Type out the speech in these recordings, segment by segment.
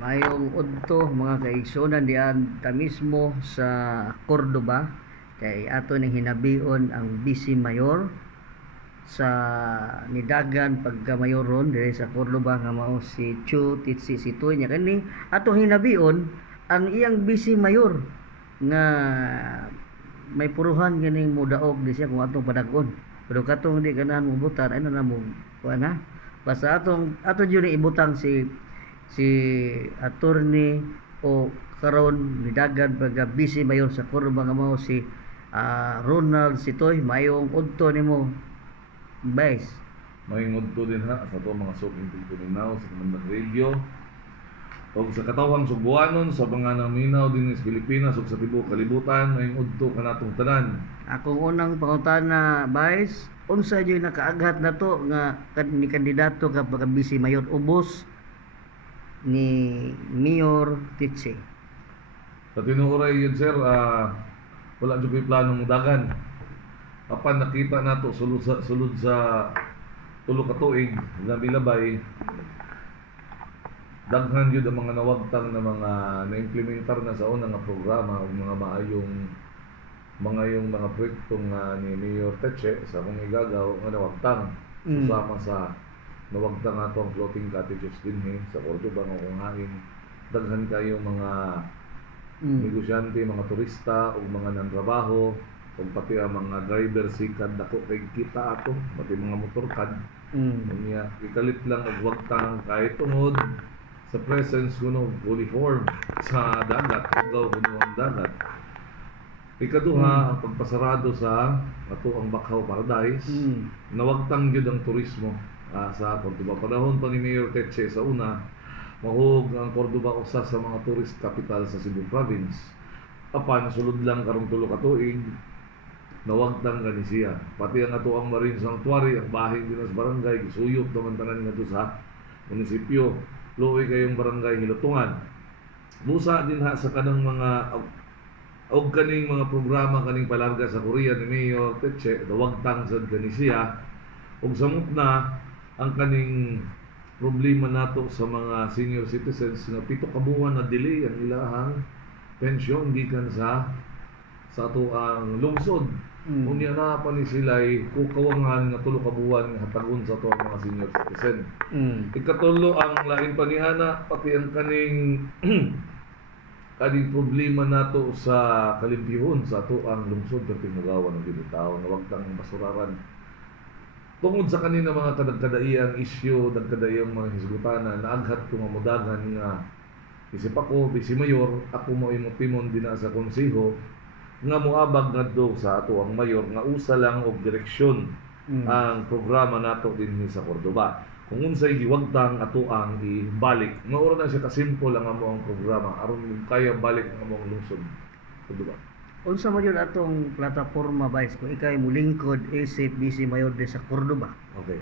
Mayong udto mga kaigsunan diyan ta mismo sa Cordoba. Kay ato ning hinabion ang Vice Mayor sa nidagan pagkamayoron diri sa Cordoba nga mao si Chu Titsi Situy nya kani ato hinabion ang iyang Vice Mayor nga may puruhan ganing mudaog di siya kung atong padagon. Pero katong di ganahan mo butan ano na mo na. Basta atong ato jud ibutang si si attorney o karon nidagan pagka busy mayon sa kurba nga mao si ah, Ronald Sitoy. Mayong udto nimo Vice. Mahingod ko din ha sa to mga suking pagpuninaw sa Kamandang Radio. O sa katawang Subuanon sa mga naminaw din sa Pilipinas o sa tibuok kalibutan mahingod to kanatong tanan. Akong unang pangutana Vice unsa jud nakaaghat na to nga ni kandidato ka pagka busy mayor ubos ni Mayor Titsi sa tinuoray yun sir ah, wala jud ko'y planong dagan. Apan nakita nato sulod sa sulod sa tulo ka tuig na milabay daghan yun ang mga nawagtang na mga na-implementar na sa una nga programa o mga maayong mga yung mga proyektong nga ni Mayor Teche sa kung igagaw nga nawagtang Mm. susama sa nawagtang ato ang floating cottages din eh, sa Cordoba nga kung hangin daghan kayo mga mm. negosyante, mga turista o mga nandrabaho o pati ang mga driver sikad dako kay kita ato pati mga motorkad mm. Unya, ikalit lang og wagtang kahit tungod sa presence kuno uniform sa dagat, ugaw kuno ang dagat. Ikaduha, ang pagpasarado sa ato ang Bacau Paradise, Mm. nawagtang gyud ang turismo ah, sa Cordoba. Panahon pa ni Mayor Teche sa una, mahug ang Cordoba usa sa mga tourist capital sa Cebu Province. Apan sulod lang karong tulo ka tuig, nawagtang gani siya. Pati ang ato ang Marine Sanctuary, ang bahay din sa barangay, gisuyop naman tanan nga sa munisipyo. Luoy kayong barangay Hilutungan. Busa din ha sa kanang mga og kaning mga programa kaning palarga sa Korea ni Mayor Teche, dawagtang sad kani siya. Ug samot na ang kaning problema nato sa mga senior citizens nga pito ka buwan na delay ang ilahang pensyon gikan sa sa ato ang lungsod. Mm. Unya na pa ni sila kukawangan nga tulo ka buwan nga hatagon sa ato ang mga senior citizen. Mm. Ikatulo ang lain panihana pati ang kaning kaning problema nato sa kalimpihon sa ato ang lungsod ng Pinagawa ng Ginitaw na wag tang basuraran. Tungod sa kanina mga kadagkadaiyang isyu, dagkadaiyang mga hisgutana, naaghat ko nga mudagan nga isip ako, bisi mayor, ako mo imutimon din sa konseho, nga muabag ngadto sa ato ang mayor nga usa lang og direksyon Mm. ang programa nato dinhi sa Cordoba. Kung unsay giwagtang ato ang ibalik, nga ora na siya kasimple ang amo ang programa aron kaya balik ang among lungsod. Cordoba. Unsa man yun atong plataporma Vice kung ikay mulingkod isip busy mayor de sa Cordoba. Okay.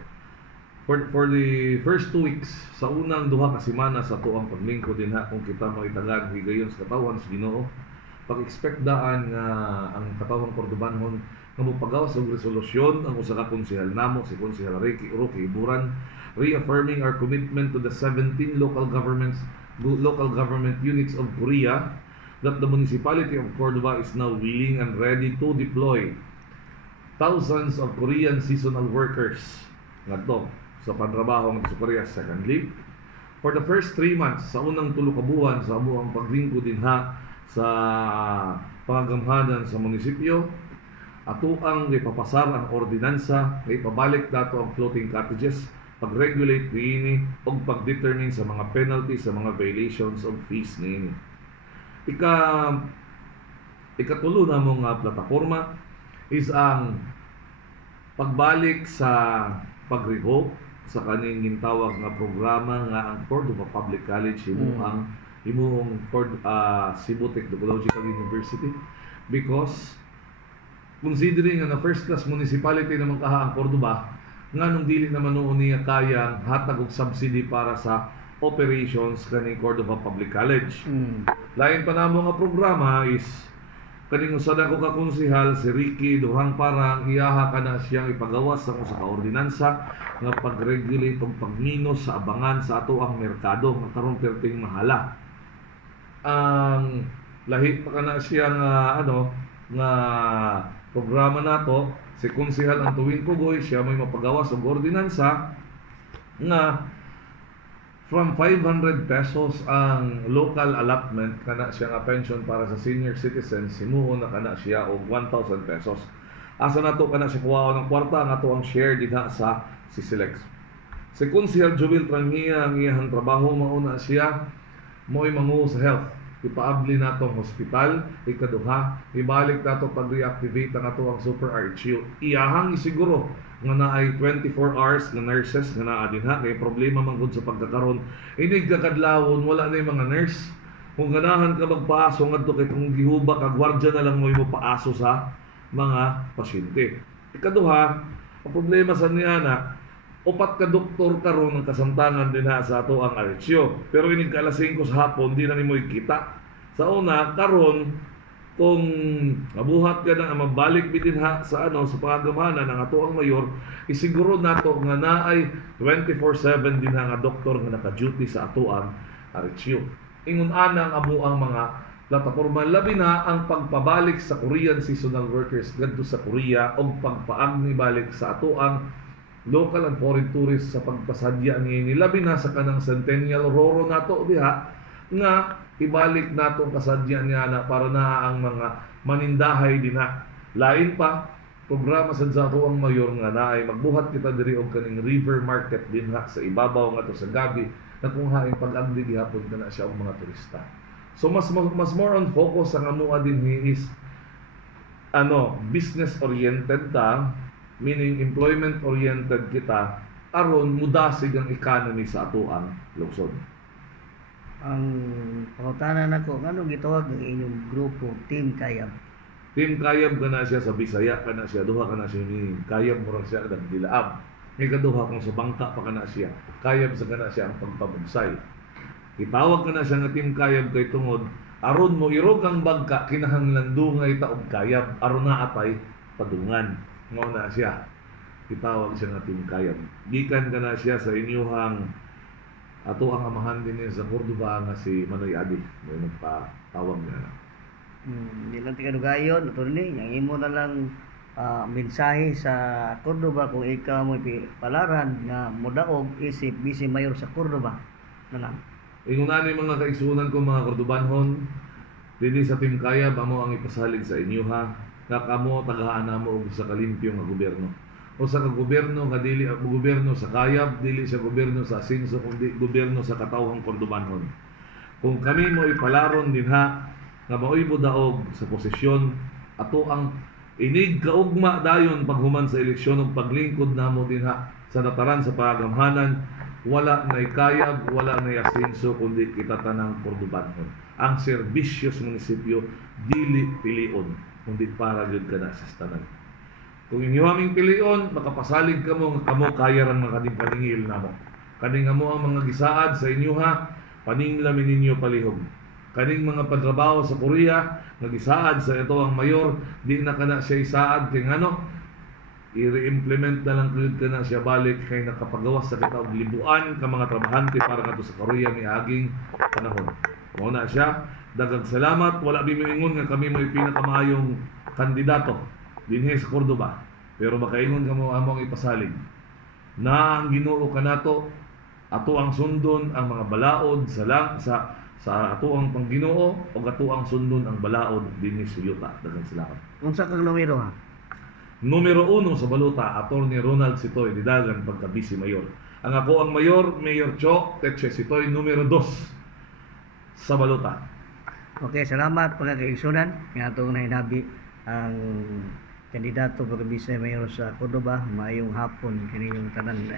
For, for the first two weeks, sa unang duha ka semana sa tuang paglingkod din ha, kung kita mo itagan higayon sa katawan sa Ginoo, pag-expect daan nga ang katawang Cordobanhon nga mopagaw sa resolusyon ang usa ka konsehal namo si Konsehal Ricky Roque Iburan reaffirming our commitment to the 17 local governments local government units of Korea that the municipality of Cordoba is now willing and ready to deploy thousands of Korean seasonal workers. Ngadto sa pantrabaho ng Korea secondly for the first three months sa unang tulo ka buwan sa amo ang paglingkod dinha sa pangagamhanan sa munisipyo. Ato ang ipapasar ang ordinansa nga ipabalik dato ang floating cottages pag-regulate niini o pag-determine sa mga penalties sa mga violations of fees niini ika ikatulo na mong nga plataforma is ang pagbalik sa pag-revoke sa kaning gintawag nga programa nga ang Cordova Public College Mm. himo ang himuong Cord ah, Cebu Technological University because considering nga na first class municipality naman kaha ang Cordoba nga nung dili naman noon niya kayang hatag og subsidy para sa operations kaning Cordova Public College Mm. lain pa namo nga programa is kaning usa na ko ka konsehal si Ricky Duhang Parang iyaha ka na siyang ipagawas sa usa ka ordinansa nga pag-regulate og pagminos sa abangan sa ato ang merkado nga karon perting mahala ang lahi pa kana siya nga ano nga programa nato si konsehal ang tuwing kugoy siya may mapagawas og ordinansa nga from 500 pesos ang local allotment kana siya nga pension para sa senior citizens himuon na kana siya og 1,000 pesos. Asa nato kana siya kuwaon ng kwarta nga to ang share dinha sa Sisilex. Si Konsehal Joel Trangia ang iyang trabaho mauna siya mo'y mangu sa health ipaabli nato ang hospital ikaduha ibalik nato pag-reactivate ang ato ang super RHU iyahang isiguro nga naay 24 hours nga nurses nga naa dinha kay problema man gud sa pagkakaron inig kakadlawon wala na yung mga nurse. Kung ganahan ka magpaaso ngadto kay kung gihuba ka gwardiya na lang mo mo paaso sa mga pasyente. Ikaduha ang problema sa niya na upat ka doktor karon ng kasamtangan din sa ato ang RHO. Pero inig ka alas 5 sa hapon, di na nimo ikita. Sa una, karon kung mabuhat ka na mabalik bitin ha sa ano sa pangagamanan ng ato ang mayor isiguro nato nga naay 24/7 din ha nga doktor nga naka-duty sa ato ang RHO. Ingon ana ang amo ang mga plataporma labi na ang pagpabalik sa Korean seasonal workers ngadto sa Korea o pagpaagni balik sa ato ang local and foreign tourists sa pagpasadya ni nilabi na sa kanang centennial roro nato diha nga ibalik nato ang kasadya niya na para na ang mga manindahay dinha lain pa programa sa ato ang mayor nga naay magbuhat kita diri og kaning river market dinha sa ibabaw nga to sa gabi na kung haing pag-agdi gihapon kana siya og mga turista. So mas mas, mas more on focus ang amuha din is ano business oriented ta meaning employment oriented kita aron mudasig ang economy sa ato ang lungsod. ang pangutanan nako ngano gitawag ang inyong grupo team kayab Team Kayab ka na siya sa Bisaya ka na siya, duha ka na siya ni Kayab murag siya dag dilaab. May kaduha kung sa bangka pa ka na siya, Kayab sa ka na siya ang pagpabugsay. Itawag ka na siya nga Team Kayab kay tungod aron mo irog ang bangka kinahanglan dungay ta og kayab aron na atay padungan. Mao na siya. Itawag siya nga Team Kayab. Gikan ka na siya sa inyuhang ato ang amahan din sa Cordoba nga si Manoy Adi. May nagpatawag niya na. hmm, di lang tikadugayon attorney yang imo na lang ah, mensahe sa Cordoba kung ikaw mo palaran nga mudaog isip bisi mayor sa Cordoba na lang Ingon ani mga kaigsunan ko mga Cordobanhon, dinhi sa Team Kayab amo ang ipasalig sa inyo ha. Nga kamo tagahaan namo og sa kalimpyo nga gobyerno. O sa gobyerno nga dili ang gobyerno sa Kayab, dili sa gobyerno sa Asinso kundi gobyerno sa katawhang Cordobanhon. Kung kami mo ipalaron dinha nga maoy daog sa posisyon ato ang inig kaugma dayon paghuman sa eleksyon ug paglingkod namo dinha sa nataran sa pagamhanan wala na kayab, wala na asenso kundi kita tanang Cordobanhon. Ang serbisyo sa munisipyo dili pilion kundi para gyud kana sa tanan. Kung inyo aming pilion, makapasalig kamo nga kamo kaya ran mga paningil namo. Kani nga mo ang mga gisaad sa inyo ha, paninglamin ninyo palihog. Kaning mga patrabaho sa Korea, nga gisaad sa ito ang mayor, di na kana siya isaad kay ngano, i-re-implement na lang kulit ka na siya balik kay nakapagawas sa kita libuan ka mga trabahante para kadto sa Korea miaging panahon. Mao siya. Daghang salamat. Wala bimingon nga kami may pinakamayong kandidato dinhi sa Cordoba. Pero makaingon ka mo among ipasalig na ang Ginoo kanato ato ang sundon ang mga balaod sa lang sa sa ato ang pangginoo o ato ang sundon ang balaod dinhi sa yuta. Daghang salamat. unsa kang numero ha Numero uno sa baluta, Atty. Ronald Sitoy, Didagan, pagka-vice mayor. Ang ako ang mayor, Mayor Cho, Teche Sitoy, numero dos sa baluta. Okay, salamat mga kaigsunan nga atong nahinabi ang kandidato para bisa mayor sa Cordoba. Maayong hapon kaninyong tanan